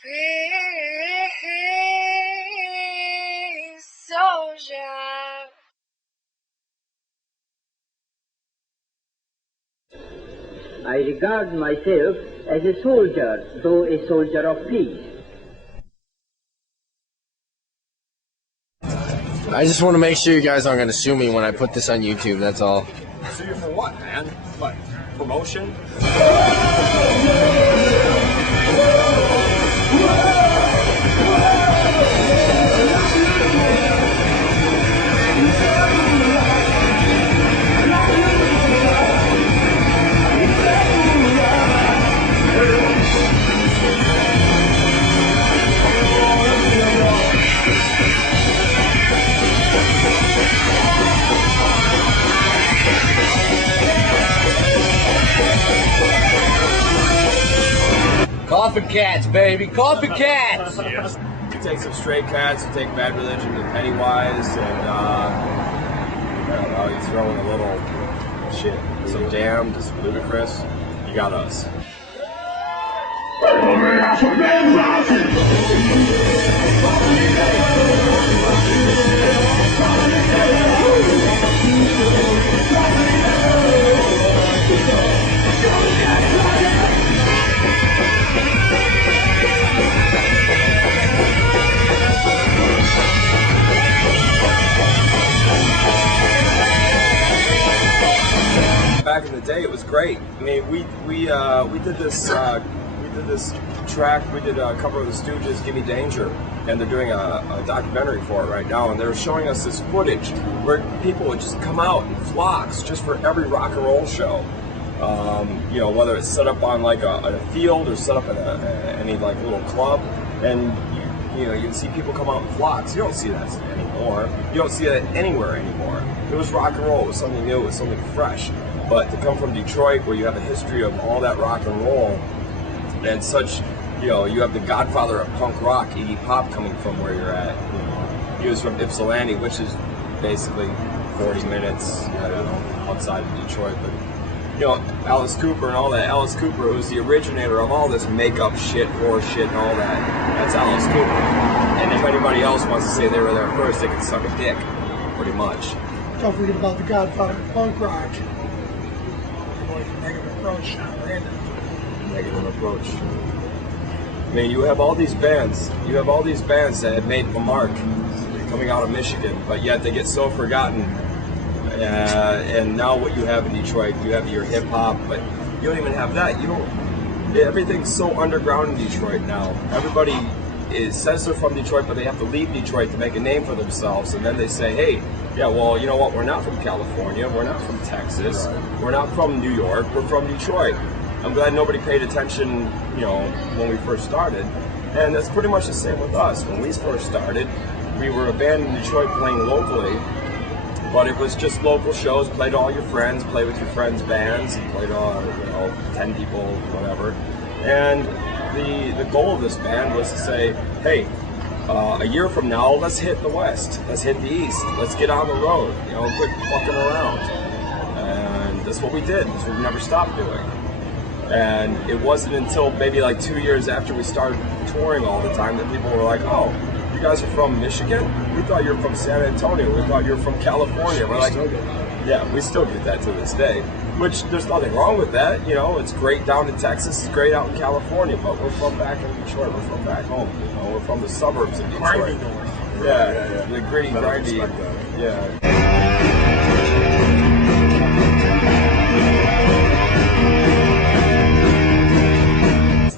Freesouljah. I regard myself as a soldier, though a soldier of peace. I just want to make sure you guys aren't going to sue me when I put this on YouTube, that's all. Sue you for what, man? What? Promotion? Koffin Kats, baby, Koffin Kats! Yes. You take some stray cats, you take Bad Religion to Pennywise, and you throw in a little shit, some Damned, some Ludacris, you got us. Back in the day, it was great. I mean, we did this track. We did a cover of the Stooges, "Give Me Danger," and they're doing a documentary for it right now. And they're showing us this footage where people would just come out in flocks just for every rock and roll show. You know, whether it's set up on like a field or set up in any like little club, and you know, you can see people come out in flocks. You don't see that anymore. You don't see that anywhere anymore. It was rock and roll. It was something new. It was something fresh. But to come from Detroit, where you have a history of all that rock and roll, and such, you know, you have the godfather of punk rock, Iggy Pop, coming from where you're at. You know, he was from Ypsilanti, which is basically 40 minutes, I don't know, outside of Detroit. But you know, Alice Cooper and all that. Alice Cooper, who's the originator of all this makeup shit, horror shit, and all that. That's Alice Cooper. And if anybody else wants to say they were there first, they can suck a dick, pretty much. Don't forget about the godfather of punk rock. Negative approach, Brandon. Negative approach. I mean, you have all these bands. You have all these bands that have made a mark coming out of Michigan, but yet they get so forgotten. And now what you have in Detroit, you have your hip hop, but you don't even have that. You don't. Everything's so underground in Detroit now. Everybody says they're from Detroit, but they have to leave Detroit to make a name for themselves, and then they say, hey, yeah, well, you know what, we're not from California, we're not from Texas, we're not from New York, we're from Detroit. I'm glad nobody paid attention, you know, when we first started, and that's pretty much the same with us. When we first started, we were a band in Detroit playing locally, but it was just local shows, play to all your friends, play with your friends' bands, and play to, you know, 10 people, whatever, and the goal of this band was to say, hey, a year from now, let's hit the West, let's hit the East, let's get on the road, you know, quit fucking around. And that's what we did, that's what we never stopped doing. And it wasn't until maybe like 2 years after we started touring all the time that people were like, oh, you guys are from Michigan? We thought you were from San Antonio, we thought you were from California. We're like, yeah, we still get that to this day. Which, there's nothing wrong with that, you know, it's great down in Texas, it's great out in California, but we're from back in Detroit, we're from back home, you know, we're from the suburbs of Detroit. Yeah, the gritty, grindy, yeah.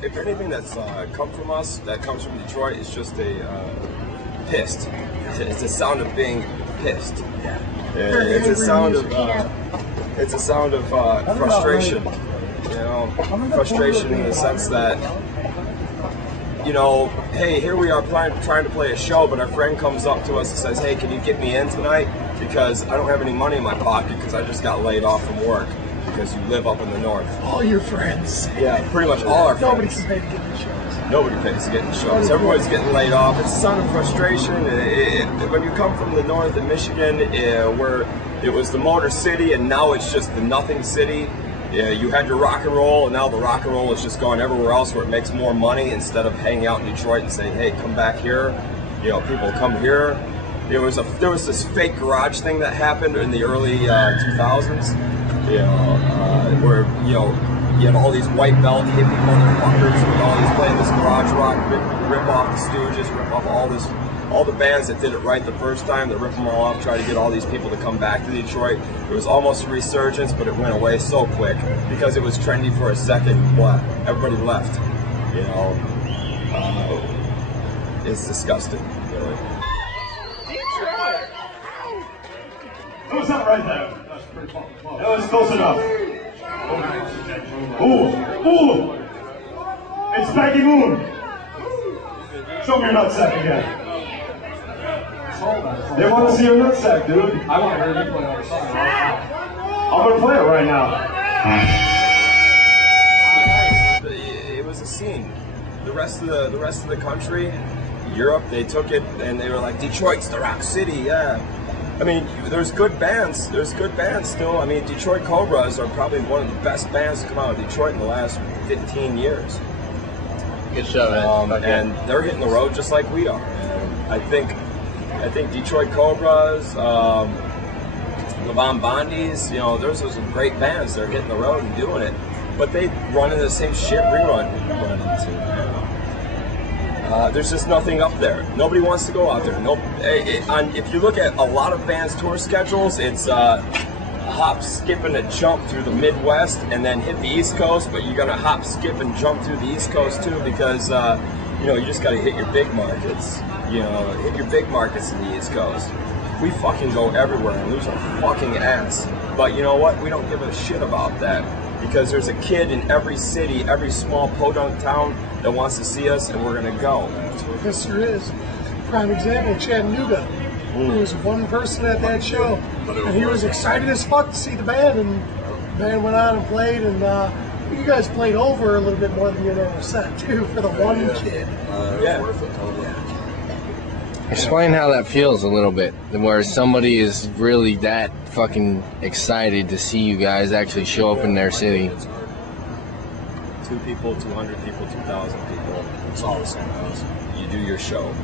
If anything that's come from us, that comes from Detroit, it's just a pissed. It's a sound of being pissed. It's a sound of... It's a sound of frustration, you know, frustration in the sense that, you know, hey, here we are trying to play a show, but our friend comes up to us and says, hey, can you get me in tonight? Because I don't have any money in my pocket because I just got laid off from work because you live up in the north. All your friends. Yeah, pretty much all our friends. Nobody can pay to get in shows. Nobody pays to get in shows. Everyone's getting laid off. It's a sound of frustration. When you come from the north in Michigan, where it was the Motor City and now it's just the nothing city, Yeah, you had your rock and roll, and now the rock and roll is just going everywhere else where it makes more money instead of hanging out in Detroit and saying, hey, come back here. You know, people come here. There was this fake garage thing that happened in the early 2000s. You know, where you had all these white belt hippie motherfuckers with all these playing this garage rock, rip off the Stooges, rip off all the bands that did it right the first time. They rip them all off, try to get all these people to come back to Detroit. It was almost a resurgence, but it went away so quick because it was trendy for a second. What? Everybody left. You know, it's disgusting, really. Detroit. It was not right there. That's pretty fucking close. It was close enough. Ooh, ooh! It's Peggy Moon. Show me your nutsack again. They want to see your nutsack, dude. I want to hear you play on the song. I'm gonna play it right now. It was a scene. The rest of the country, Europe, they took it and they were like, Detroit's the rock city, yeah. I mean, there's good bands. There's good bands still. I mean, Detroit Cobras are probably one of the best bands to come out of Detroit in the last 15 years. Good show, man. And they're hitting the road just like we are. And I think Detroit Cobras, Levon Bondi's, you know, those are some great bands. They're hitting the road and doing it. But they run into the same shit we run into. There's just nothing up there. Nobody wants to go out there. If you look at a lot of bands' tour schedules, it's hop, skip, and a jump through the Midwest and then hit the East Coast, but you're gonna hop, skip, and jump through the East Coast too because you know, you just gotta hit your big markets. You know, hit your big markets in the East Coast. We fucking go everywhere and lose our fucking ass. But you know what? We don't give a shit about that because there's a kid in every city, every small podunk town that wants to see us, and we're gonna go. Yes, there is. Prime example, Chattanooga. There was one person at that show, and he was excited as fuck to see the band, and the band went on and played, and you guys played over a little bit more than you ever said, too, for the one kid. Yeah. Explain how that feels a little bit, where somebody is really that fucking excited to see you guys actually show up in their city. 2 people, 200 people, 2,000 people. It's all the same house. You do your show.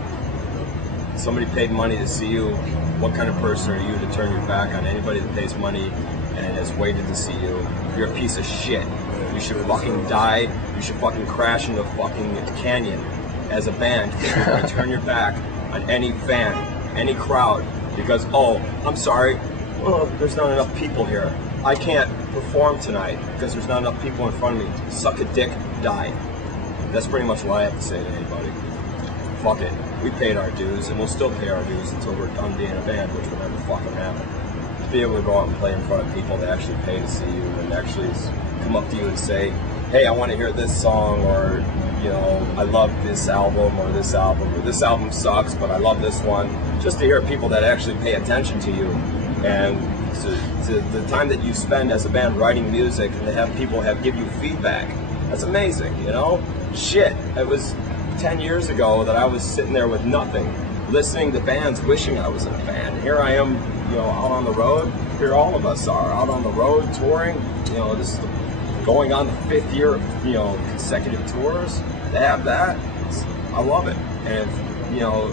Somebody paid money to see you. What kind of person are you to turn your back on anybody that pays money and has waited to see you? You're a piece of shit. You should fucking die. You should fucking crash into a fucking canyon as a band if you're going to turn your back on any fan, any crowd, because, oh, I'm sorry, there's not enough people here. I can't perform tonight because there's not enough people in front of me. Suck a dick, die. That's pretty much what I have to say to anybody. Fuck it. We paid our dues, and we'll still pay our dues until we're done being a band, which will never fucking happen. To be able to go out and play in front of people that actually pay to see you and actually come up to you and say, hey, I want to hear this song, or, you know, I love this album, or this album sucks, but I love this one. Just to hear people that actually pay attention to you, and to the time that you spend as a band writing music, and to have people give you feedback. That's amazing, you know? Shit, it was 10 years ago that I was sitting there with nothing, listening to bands, wishing I was in a band. Here I am, you know, out on the road. Here all of us are out on the road touring. You know, this is going on the 5th year of, you know, consecutive tours. To have that, I love it. And, you know,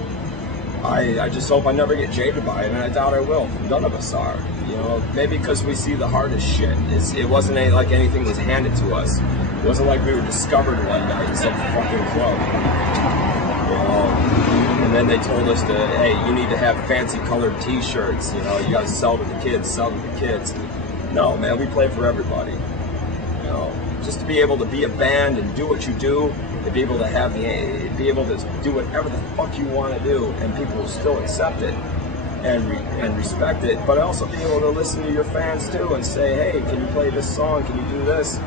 I just hope I never get jaded by it, and I doubt I will. None of us are. You know, maybe because we see the hardest shit. It wasn't like anything was handed to us. It wasn't like we were discovered one night in some fucking club. You know, and then they told us to, hey, you need to have fancy colored t-shirts. You know, you got to sell to the kids, sell to the kids. No, man, we play for everybody. You know, just to be able to be a band and do what you do, to be able to be able to do whatever the fuck you want to do, and people will still accept it and respect it, but also be able to listen to your fans too and say, hey, can you play this song? Can you do this?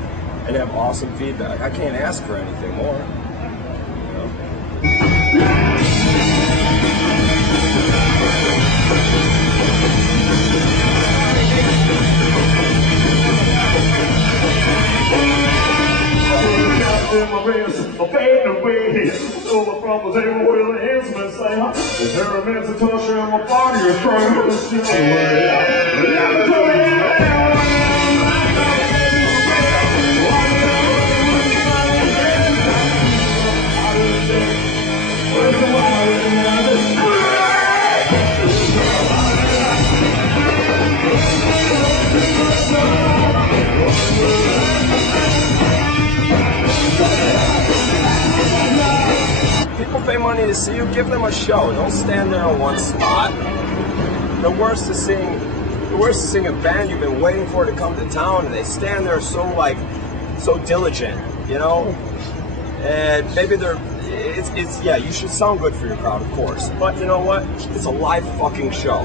And have awesome feedback. I can't ask for anything more. You know? In my wrist, I'm fading away. Over from the table where the instruments say, there's hermits and touch in my body, you're trying to steal away. pay money to see you, give them a show. Don't stand there in one spot. The worst is seeing a band you've been waiting for to come to town, and they stand there so diligent, you know. And maybe yeah, you should sound good for your crowd, of course. But you know what? It's a live fucking show.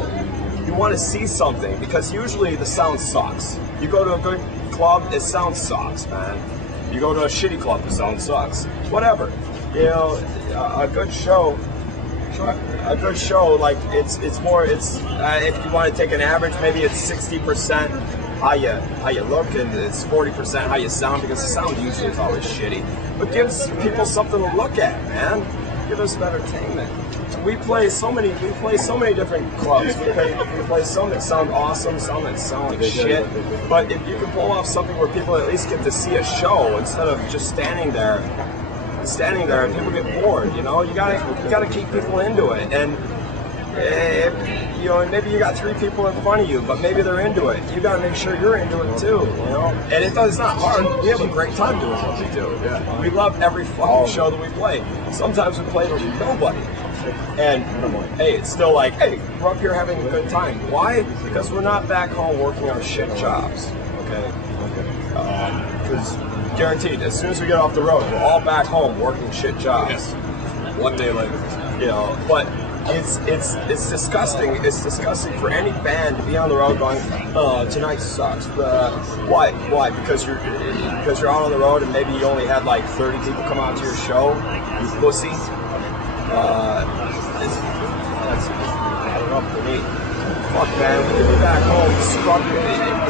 You want to see something, because usually the sound sucks. You go to a good club, the sound sucks, man. You go to a shitty club, the sound sucks. Whatever. You know, a good show, like it's more, if you want to take an average, maybe it's 60% how you look, and it's 40% how you sound, because the sound usually is always shitty. But gives people something to look at, man. Give us some entertainment. We play so many different clubs. We play some that sound awesome, some that sound like shit. But if you can pull off something where people at least get to see a show instead of just standing there and people get bored, you know, you gotta keep people into it. And you know, maybe you got 3 people in front of you, but maybe they're into it. You gotta make sure you're into it too, you know. And it's not hard. We have a great time doing what we do. Yeah. We love every fucking show that we play. Sometimes we play to nobody. And hey, it's still like, hey, we're up here having a good time. Why? Because we're not back home working our shit jobs. Okay. Because guaranteed, as soon as we get off the road, we're all back home working shit jobs. Yes. One day later. You know, but it's disgusting. It's disgusting for any band to be on the road going, oh, tonight sucks. Why? Because you're out on the road and maybe you only had like 30 people come out to your show. You pussy. I don't know, for me. Fuck, man, we could be back home scrubbing.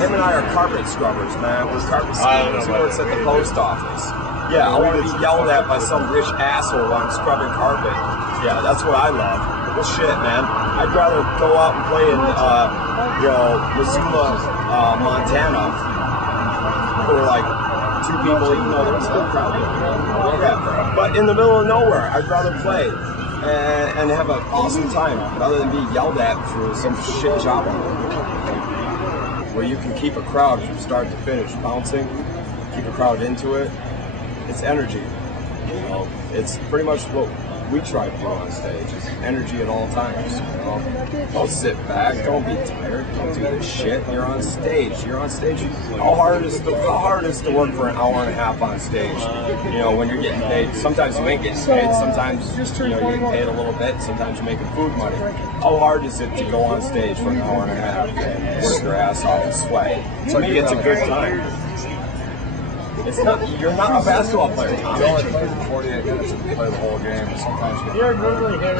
Him and I are carpet scrubbers, man. We're carpet scrubbers. He works at the post office. Yeah, I want to be yelled at by some rich asshole while I'm scrubbing carpet. Yeah, that's what I love. Well, shit, man. I'd rather go out and play in, Missoula, Montana for like 2 people, even though there's still crowd. Yeah, but in the middle of nowhere, I'd rather play and have an awesome time rather than be yelled at for some shit job where you can keep a crowd from start to finish bouncing, keep a crowd into it. It's energy. You know, it's pretty much what we try to do on stage, is energy at all times. You know? Don't sit back, don't be tired, don't do this shit. You're on stage. How hard is it to work for an hour and a half on stage? You know, when you're getting paid, sometimes you ain't getting paid, sometimes you're getting paid a little bit, sometimes you're making food money. How hard is it to go on stage for an hour and a half and work your ass off and sweat? To me, it's a good time. It's not. You're not a basketball player, Tom. You only play for 48 minutes and you play the whole game. Sometimes You're really here.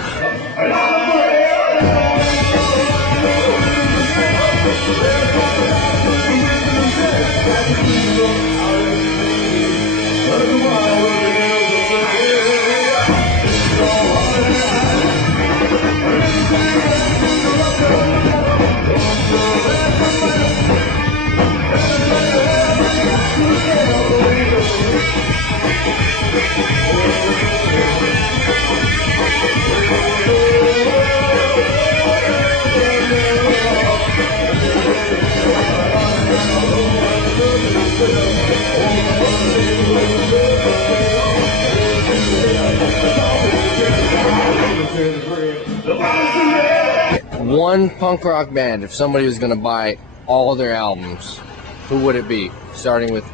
One punk rock band, if somebody was going to buy all their albums, who would it be? Starting with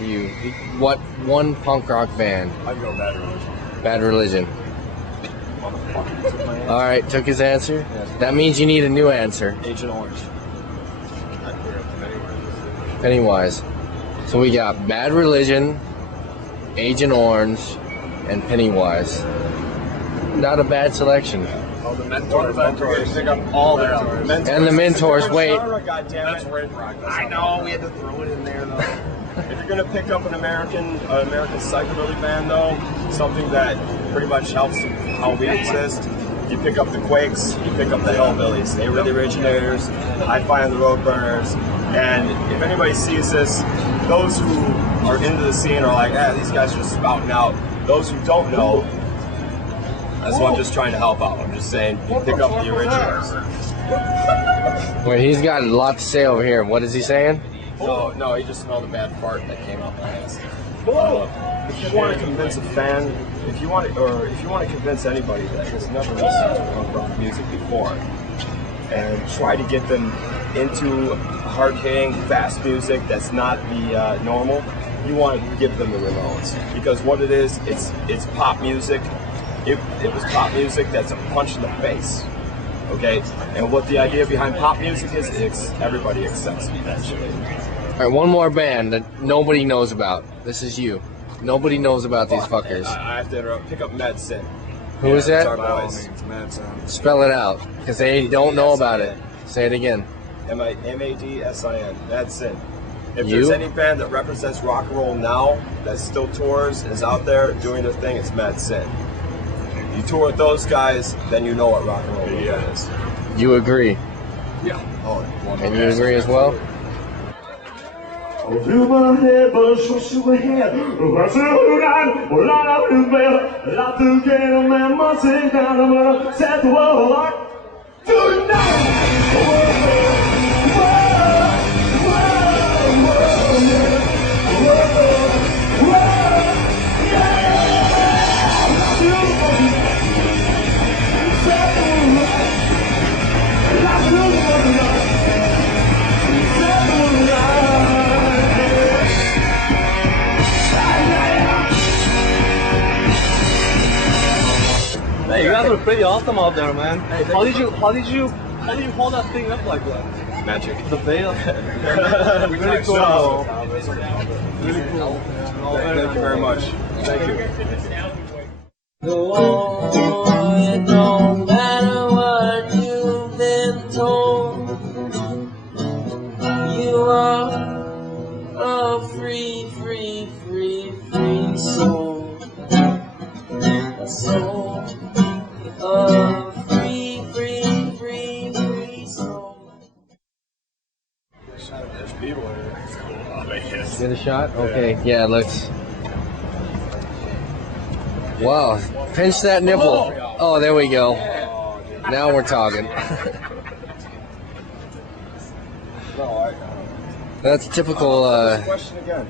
you. What one punk rock band? I'd go Bad Religion. Bad Religion. Alright, took his answer. That means you need a new answer. Agent Orange. Pennywise. So we got Bad Religion, Agent Orange, and Pennywise. Not a bad selection. Oh, the Mentors. Pick up all their albums. And the Mentors, wait. That's Red Rock. I know, we had to throw it in there though. If you're gonna pick up an American psychobilly band though, something that pretty much helps how we exist, you pick up the Quakes, you pick up the Hellbillies. They were the originators, Hi-Fi and the Roadburners. And if anybody sees this, those who are into the scene are like, these guys are just spouting out. Those who don't know, that's what I'm just trying to help out. I'm just saying, you pick up the originals. Wait, he's got a lot to say over here. What is he saying? No, he just smelled a bad fart that came out my ass. if you want to convince a fan, if you want to convince anybody that has never listened to punk rock music before, and try to get them into hard-hitting, fast music that's not the normal, you want to give them the Ramones, because what it is, it's pop music. It was pop music that's a punch in the face. Okay, and what the idea behind pop music is, everybody accepts that shit. All right, one more band that nobody knows about. This is you. Nobody knows about these fuckers. I have to interrupt. Pick up Mad Sin. Who is that? Our boys. Spell it out, because they don't know about it. Say it again. M-A-D-S-I-N. Mad Sin. If there's any band that represents rock and roll now, that still tours, is out there doing their thing, it's Mad Sin. You tour with those guys, then you know what rock and roll really is. You agree? Yeah. And you agree as well? I'll do my head, but she'll shoot my head. That's who died, well, I do better. Like to get a man, must sit down, I'm gonna set the world like tonight. Hey, you guys were pretty awesome out there, man. Hey, how did you hold that thing up like that? Magic. The veil. Really cool. Really cool. Thank you very much. Thank you. Go on, no matter what you've been told. You are a free soul. A soul. A free soul. There's people here. Get a shot? Okay, yeah, let's. Wow, pinch that nipple. Oh, there we go. Now we're talking. That's typical. Question again.